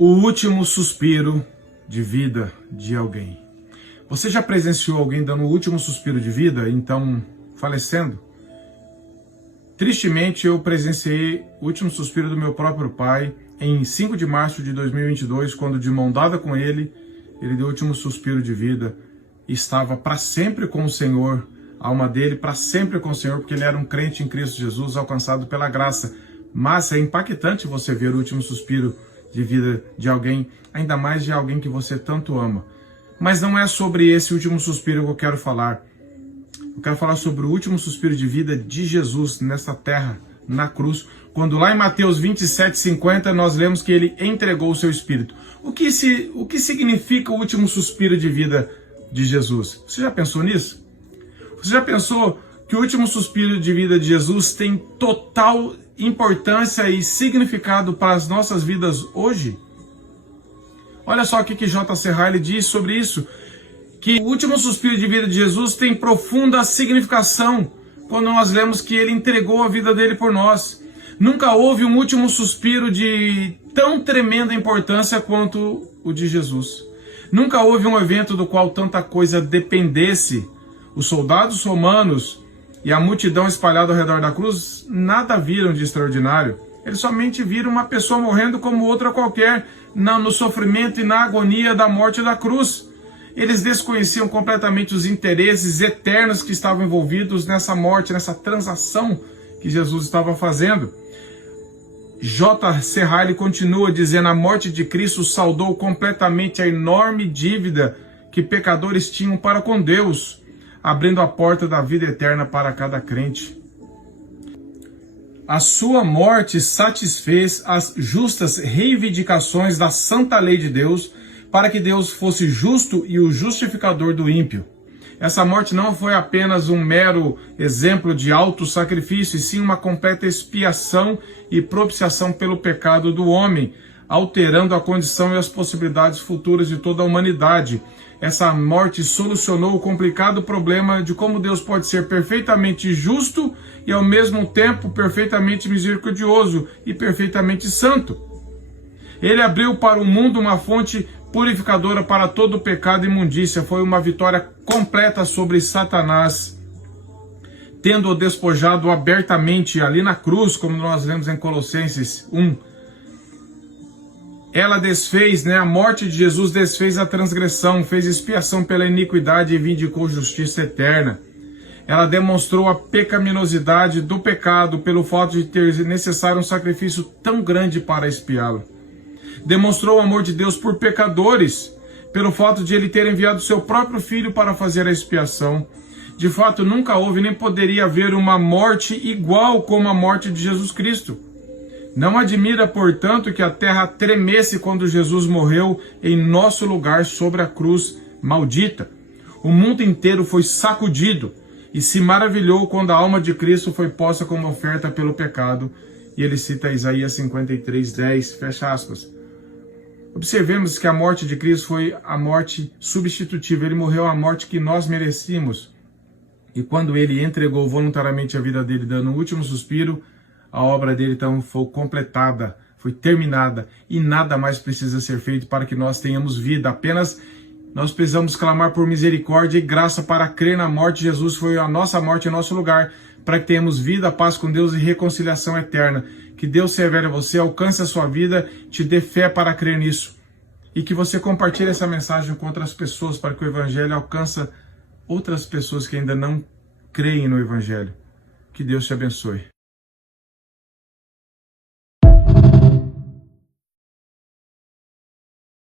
O último suspiro de vida de alguém. Você já presenciou alguém dando o último suspiro de vida, então falecendo? Tristemente, eu presenciei o último suspiro do meu próprio pai em 5 de março de 2022, quando, de mão dada com ele, ele deu o último suspiro de vida e estava para sempre com o Senhor, a alma dele para sempre com o Senhor, porque ele era um crente em Cristo Jesus, alcançado pela graça. Mas é impactante você ver o último suspiro de vida de alguém, ainda mais de alguém que você tanto ama. Mas não é sobre esse último suspiro que eu quero falar. Eu quero falar sobre o último suspiro de vida de Jesus nesta terra, na cruz, quando lá em Mateus 27:50 nós lemos que ele entregou o seu espírito. O que significa o último suspiro de vida de Jesus? Você já pensou nisso? Você já pensou que o último suspiro de vida de Jesus tem total importância e significado para as nossas vidas hoje? Olha só o que J.C. Ryle diz sobre isso, que o último suspiro de vida de Jesus tem profunda significação quando nós lemos que ele entregou a vida dele por nós. Nunca houve um último suspiro de tão tremenda importância quanto o de Jesus. Nunca houve um evento do qual tanta coisa dependesse. Os soldados romanos e a multidão espalhada ao redor da cruz nada viram de extraordinário. Eles somente viram uma pessoa morrendo como outra qualquer, no sofrimento e na agonia da morte da cruz. Eles desconheciam completamente os interesses eternos que estavam envolvidos nessa morte, nessa transação que Jesus estava fazendo. J.C. Ryle continua dizendo: a morte de Cristo saldou completamente a enorme dívida que pecadores tinham para com Deus, abrindo a porta da vida eterna para cada crente. A sua morte satisfez as justas reivindicações da santa lei de Deus, para que Deus fosse justo e o justificador do ímpio. Essa morte não foi apenas um mero exemplo de auto-sacrifício, e sim uma completa expiação e propiciação pelo pecado do homem, alterando a condição e as possibilidades futuras de toda a humanidade. Essa morte solucionou o complicado problema de como Deus pode ser perfeitamente justo e ao mesmo tempo perfeitamente misericordioso e perfeitamente santo. Ele abriu para o mundo uma fonte purificadora para todo o pecado e imundícia. Foi uma vitória completa sobre Satanás, tendo-o despojado abertamente ali na cruz, como nós lemos em Colossenses 1. Ela desfez, a morte de Jesus desfez a transgressão, fez expiação pela iniquidade e vindicou justiça eterna. Ela demonstrou a pecaminosidade do pecado pelo fato de ter necessário um sacrifício tão grande para expiá-lo. Demonstrou o amor de Deus por pecadores, pelo fato de ele ter enviado seu próprio Filho para fazer a expiação. De fato, nunca houve nem poderia haver uma morte igual como a morte de Jesus Cristo. Não admira, portanto, que a terra tremesse quando Jesus morreu em nosso lugar sobre a cruz maldita. O mundo inteiro foi sacudido e se maravilhou quando a alma de Cristo foi posta como oferta pelo pecado. E ele cita Isaías 53:10, fecha aspas. Observemos que a morte de Cristo foi a morte substitutiva. Ele morreu a morte que nós merecíamos. E quando ele entregou voluntariamente a vida dele, dando o último suspiro, a obra dele então foi completada, foi terminada, e nada mais precisa ser feito para que nós tenhamos vida. Apenas nós precisamos clamar por misericórdia e graça para crer na morte de Jesus. Foi a nossa morte em nosso lugar, para que tenhamos vida, paz com Deus e reconciliação eterna. Que Deus se revele a você, alcance a sua vida, te dê fé para crer nisso. E que você compartilhe essa mensagem com outras pessoas, para que o Evangelho alcance outras pessoas que ainda não creem no Evangelho. Que Deus te abençoe.